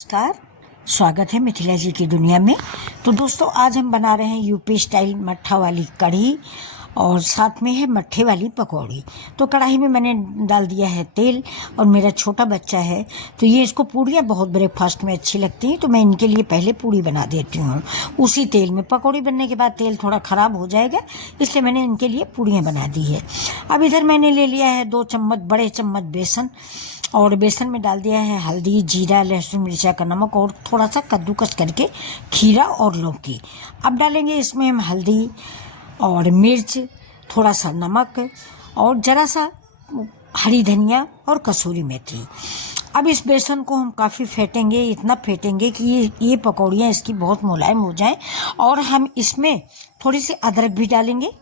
नमस्कार। स्वागत है मिथिला जी की दुनिया में। तो दोस्तों, आज हम बना रहे हैं यूपी स्टाइल मट्ठा वाली कढ़ी और साथ में है मट्ठे वाली पकौड़ी। तो कढ़ाई में मैंने डाल दिया है तेल और मेरा छोटा बच्चा है तो ये इसको पूड़ियाँ बहुत ब्रेकफास्ट में अच्छी लगती हैं, तो मैं इनके लिए पहले पूड़ी बना देती हूँ उसी तेल में। पकौड़ी बनने के बाद तेल थोड़ा ख़राब हो जाएगा, इसलिए मैंने इनके लिए पूड़ियाँ बना दी है। अब इधर मैंने ले लिया है 2 चम्मच बड़े चम्मच बेसन और बेसन में डाल दिया है हल्दी, जीरा, लहसुन, मिर्चा का नमक और थोड़ा सा कद्दूकस करके खीरा और लौकी। अब डालेंगे इसमें हम हल्दी और मिर्च, थोड़ा सा नमक और ज़रा सा हरी धनिया और कसूरी मेथी। अब इस बेसन को हम काफ़ी फेंटेंगे, इतना फेंटेंगे कि ये पकौड़ियाँ इसकी बहुत मुलायम हो जाएं। और हम इसमें थोड़ी सी अदरक भी डालेंगे।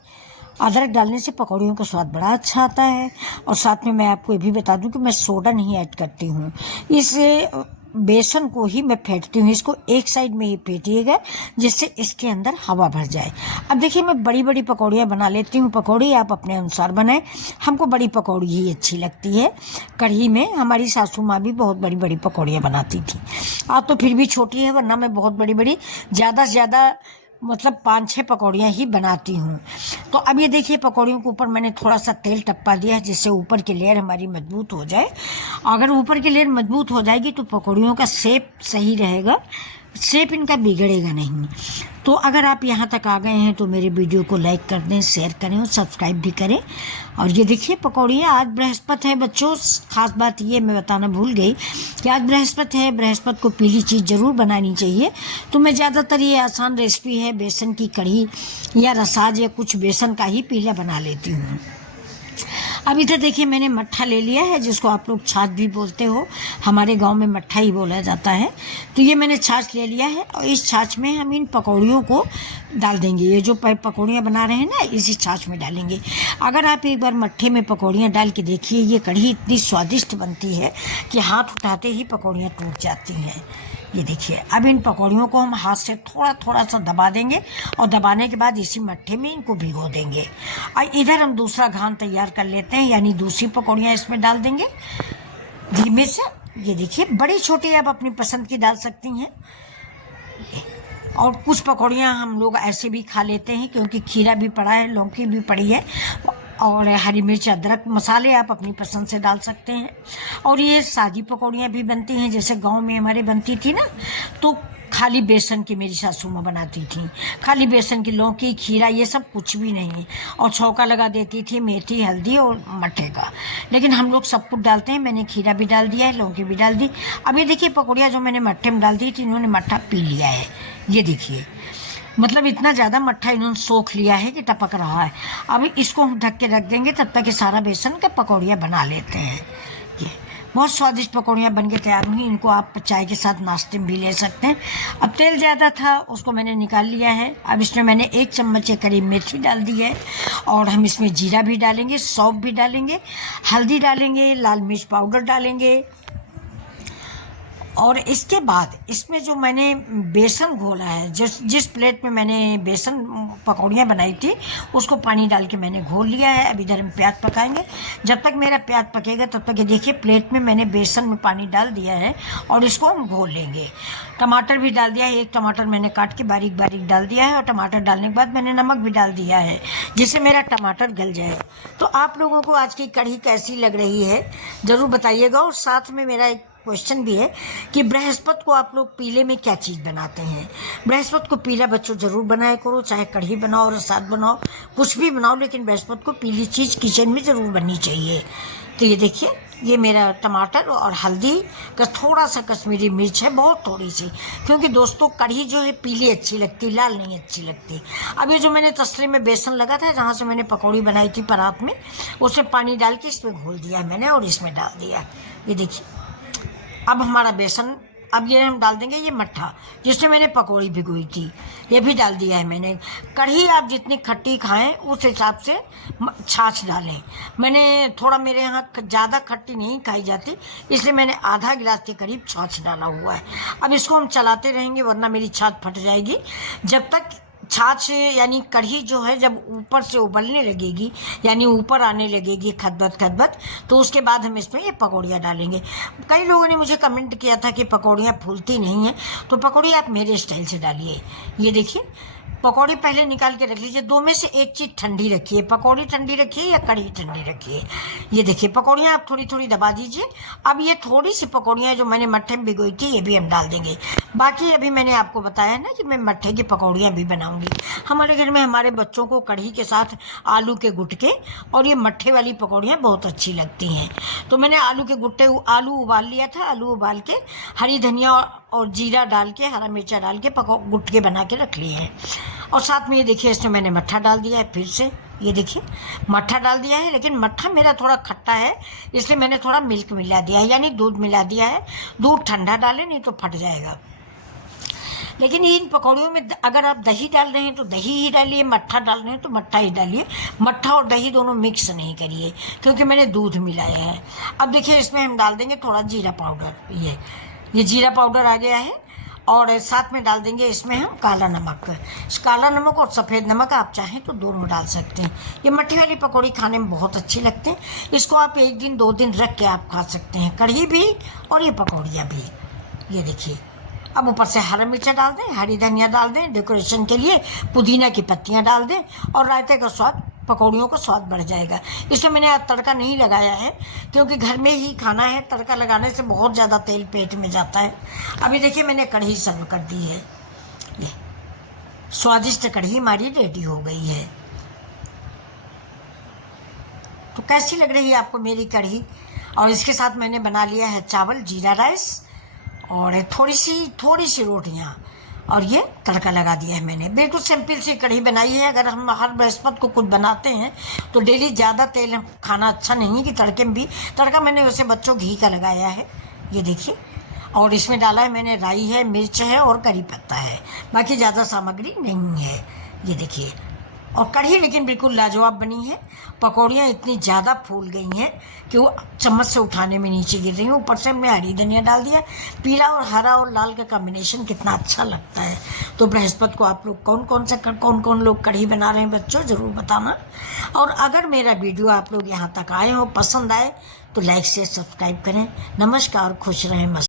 अदरक डालने से पकौड़ियों का स्वाद बड़ा अच्छा आता है। और साथ में मैं आपको ये भी बता दूं कि मैं सोडा नहीं ऐड करती हूँ। इस बेसन को ही मैं फेंटती हूँ, इसको एक साइड में ही फेंटिएगा जिससे इसके अंदर हवा भर जाए। अब देखिए, मैं बड़ी बड़ी पकौड़ियाँ बना लेती हूँ। पकौड़ी आप अपने अनुसार बनाएं, हमको बड़ी पकौड़ी ही अच्छी लगती है। कढ़ी में हमारी सासू माँ भी बहुत बड़ी बड़ी पकौड़ियाँ बनाती थी। आप तो फिर भी छोटी है, वरना मैं बहुत बड़ी बड़ी ज़्यादा से ज़्यादा मतलब 5-6 पकौड़ियाँ ही बनाती हूँ। तो अब ये देखिए, पकौड़ियों के ऊपर मैंने थोड़ा सा तेल टपका दिया है जिससे ऊपर की लेयर हमारी मजबूत हो जाए। अगर ऊपर की लेयर मजबूत हो जाएगी तो पकौड़ियों का शेप सही रहेगा, शेप इनका बिगड़ेगा नहीं। तो अगर आप यहाँ तक आ गए हैं तो मेरे वीडियो को लाइक कर दें, शेयर करें और सब्सक्राइब भी करें। और ये देखिए पकौड़ियाँ, आज बृहस्पति है बच्चों। खास बात ये मैं बताना भूल गई कि आज बृहस्पति है, बृहस्पति को पीली चीज़ ज़रूर बनानी चाहिए। तो मैं ज़्यादातर ये आसान रेसिपी है, बेसन की कढ़ी या रसाज या कुछ बेसन का ही पीला बना लेती हूँ। अब इधर देखिए, मैंने मट्ठा ले लिया है जिसको आप लोग छाछ भी बोलते हो, हमारे गांव में मट्ठा ही बोला जाता है। तो ये मैंने छाछ ले लिया है और इस छाछ में हम इन पकौड़ियों को डाल देंगे। ये जो पकौड़ियाँ बना रहे हैं ना, इसी छाछ में डालेंगे। अगर आप एक बार मट्ठे में पकौड़ियाँ डाल के देखिए, ये कढ़ी इतनी स्वादिष्ट बनती है कि हाथ उठाते ही पकौड़ियाँ टूट जाती हैं। ये देखिए, अब इन पकौड़ियों को हम हाथ से थोड़ा थोड़ा सा दबा देंगे और दबाने के बाद इसी मट्ठे में इनको भिगो देंगे। और इधर हम दूसरा घान तैयार कर लेते हैं, यानी दूसरी पकौड़ियाँ इसमें डाल देंगे धीमे से। ये देखिए, बड़ी छोटी आप अपनी पसंद की डाल सकती हैं। और कुछ पकौड़ियाँ हम लोग ऐसे भी खा लेते हैं क्योंकि खीरा भी पड़ा है, लौकी भी पड़ी है और हरी मिर्च, अदरक, मसाले आप अपनी पसंद से डाल सकते हैं। और ये सादी पकौड़ियाँ भी बनती हैं, जैसे गांव में हमारे बनती थी ना, तो खाली बेसन की मेरी सासू माँ बनाती थी। खाली बेसन की, लौकी, खीरा, ये सब कुछ भी नहीं, और छौंका लगा देती थी मेथी, हल्दी और मट्ठे का। लेकिन हम लोग सब कुछ डालते हैं। मैंने खीरा भी डाल दिया है, लौकी भी डाल दी। अब ये देखिए, पकौड़ियाँ जो मैंने मट्ठे में डाल दी थी, इन्होंने मट्ठा पी लिया है। ये देखिए, मतलब इतना ज़्यादा मट्ठा इन्होंने सोख लिया है कि टपक रहा है। अब इसको हम ढक के रख देंगे, तब तक ये सारा बेसन का पकौड़ियाँ बना लेते हैं। ये बहुत स्वादिष्ट पकौड़ियाँ बन के तैयार हुई। इनको आप चाय के साथ नाश्ते में भी ले सकते हैं। अब तेल ज़्यादा था, उसको मैंने निकाल लिया है। अब इसमें मैंने 1 चम्मच के करीब मेथी डाल दी है और हम इसमें जीरा भी डालेंगे, सौंफ भी डालेंगे, हल्दी डालेंगे, लाल मिर्च पाउडर डालेंगे। और इसके बाद इसमें जो मैंने बेसन घोला है, जिस प्लेट में मैंने बेसन पकौड़ियाँ बनाई थी, उसको पानी डाल के मैंने घोल लिया है। अब इधर हम प्याज पकाएंगे। जब तक मेरा प्याज पकेगा तब तक ये देखिए, प्लेट में मैंने बेसन में पानी डाल दिया है और इसको हम घोल लेंगे। टमाटर भी डाल दिया है, 1 टमाटर मैंने काट के बारीक बारीक डाल दिया है। और टमाटर डालने के बाद मैंने नमक भी डाल दिया है जिससे मेरा टमाटर गल जाए। तो आप लोगों को आज की कढ़ी कैसी लग रही है ज़रूर बताइएगा। और साथ में मेरा एक क्वेश्चन भी है कि बृहस्पति को आप लोग पीले में क्या चीज़ बनाते हैं। बृहस्पति को पीला बच्चों ज़रूर बनाया करो, चाहे कढ़ी बनाओ, रसाद बनाओ, कुछ भी बनाओ, लेकिन बृहस्पति को पीली चीज़ किचन में ज़रूर बननी चाहिए। तो ये देखिए, ये मेरा टमाटर और हल्दी का थोड़ा सा कश्मीरी मिर्च है, बहुत थोड़ी सी, क्योंकि दोस्तों कढ़ी जो है पीली अच्छी लगती, लाल नहीं अच्छी लगती। अब ये जो मैंने तसले में बेसन लगा था, जहाँ से मैंने पकौड़ी बनाई थी परात में, उसमें पानी डाल के इसमें घोल दिया मैंने और इसमें डाल दिया। ये देखिए, अब हमारा बेसन, अब ये हम डाल देंगे ये मट्ठा जिसमें मैंने पकौड़ी भिगोई थी, ये भी डाल दिया है मैंने। कढ़ी आप जितनी खट्टी खाएं उस हिसाब से छाछ डालें। मैंने थोड़ा, मेरे यहाँ ज़्यादा खट्टी नहीं खाई जाती, इसलिए मैंने आधा गिलास के करीब छाछ डाला हुआ है। अब इसको हम चलाते रहेंगे वरना मेरी छाछ फट जाएगी। जब तक छाछ यानी कढ़ी जो है जब ऊपर से उबलने लगेगी, यानी ऊपर आने लगेगी खदबद खदबद, तो उसके बाद हम इसमें ये पकौड़ियाँ डालेंगे। कई लोगों ने मुझे कमेंट किया था कि पकौड़ियाँ फूलती नहीं हैं, तो पकौड़ी आप मेरे स्टाइल से डालिए। ये देखिए, पकौड़ी पहले निकाल के रख लीजिए। दो में से एक चीज़ ठंडी रखिए, पकौड़ी ठंडी रखिए या कढ़ी ठंडी रखिए। ये देखिए, पकौड़ियाँ आप थोड़ी थोड़ी दबा दीजिए। अब ये थोड़ी सी पकौड़ियाँ जो मैंने मट्ठे में भिगोई थी, ये भी हम डाल देंगे। बाकी अभी मैंने आपको बताया ना कि मैं मट्ठे की पकौड़ियाँ भी बनाऊंगी। हमारे घर में हमारे बच्चों को कढ़ी के साथ आलू के गुटके और ये मट्ठे वाली पकौड़ियाँ बहुत अच्छी लगती हैं। तो मैंने आलू के गुट्टे, आलू उबाल लिया था, आलू उबाल के हरी धनिया और जीरा डाल के, हरा मिर्चा डाल के गुटके बना के रख लिए हैं। और साथ में ये देखिए, इसमें मैंने मट्ठा डाल दिया है। फिर से ये देखिए, मट्ठा डाल दिया है, लेकिन मट्ठा मेरा थोड़ा खट्टा है, इसलिए मैंने थोड़ा मिल्क मिला दिया है, यानी दूध मिला दिया है। दूध ठंडा डालें, नहीं तो फट जाएगा। लेकिन इन पकौड़ियों में अगर आप दही डाल रहे हैं तो दही ही डालिए, मट्ठा डाल रहे हैं तो मट्ठा ही डालिए। मट्ठा और दही दोनों मिक्स नहीं करिए, क्योंकि मैंने दूध मिलाया है। अब देखिए, इसमें हम डाल देंगे थोड़ा जीरा पाउडर। ये जीरा पाउडर आ गया है। और साथ में डाल देंगे इसमें हम काला नमक। काला नमक और सफ़ेद नमक आप चाहें तो दोनों डाल सकते हैं। ये मट्ठी वाली पकौड़ी खाने में बहुत अच्छी लगती है। इसको आप 1 दिन 2 दिन रख के आप खा सकते हैं, कढ़ी भी और ये पकौड़ियाँ भी। ये देखिए, अब ऊपर से हरा मिर्चा डाल दें, हरी धनिया डाल दें, डेकोरेशन के लिए पुदीना की पत्तियाँ डाल दें, और रायते का स्वाद, पकौड़ियों का स्वाद बढ़ जाएगा। इसमें मैंने आज तड़का नहीं लगाया है, क्योंकि घर में ही खाना है। तड़का लगाने से बहुत ज़्यादा तेल पेट में जाता है। अभी देखिए, मैंने कढ़ी सर्व कर दी है। ये स्वादिष्ट कढ़ी हमारी रेडी हो गई है। तो कैसी लग रही है आपको मेरी कढ़ी? और इसके साथ मैंने बना लिया है चावल, जीरा राइस, और थोड़ी सी रोटियाँ, और ये तड़का लगा दिया है मैंने। बिल्कुल सिंपल सी कढ़ी बनाई है। अगर हम हर बृहस्पति को कुछ बनाते हैं तो डेली ज़्यादा तेल खाना अच्छा नहीं है, कि तड़के में भी, तड़का मैंने वैसे बच्चों घी का लगाया है। ये देखिए, और इसमें डाला है मैंने राई है, मिर्च है और करी पत्ता है। बाकी ज़्यादा सामग्री नहीं है। ये देखिए, और कढ़ी लेकिन बिल्कुल लाजवाब बनी है। पकौड़ियाँ इतनी ज़्यादा फूल गई हैं कि वो चम्मच से उठाने में नीचे गिर रही हैं। ऊपर से हमने हरी धनिया डाल दिया। पीला और हरा और लाल का कॉम्बिनेशन कितना अच्छा लगता है। तो बृहस्पति को आप लोग कौन कौन लोग कढ़ी बना रहे हैं बच्चों, ज़रूर बताना। और अगर मेरा वीडियो आप लोग यहाँ तक आए हो, पसंद आए, तो लाइक शेयर सब्सक्राइब करें। नमस्कार, खुश रहें, मस्त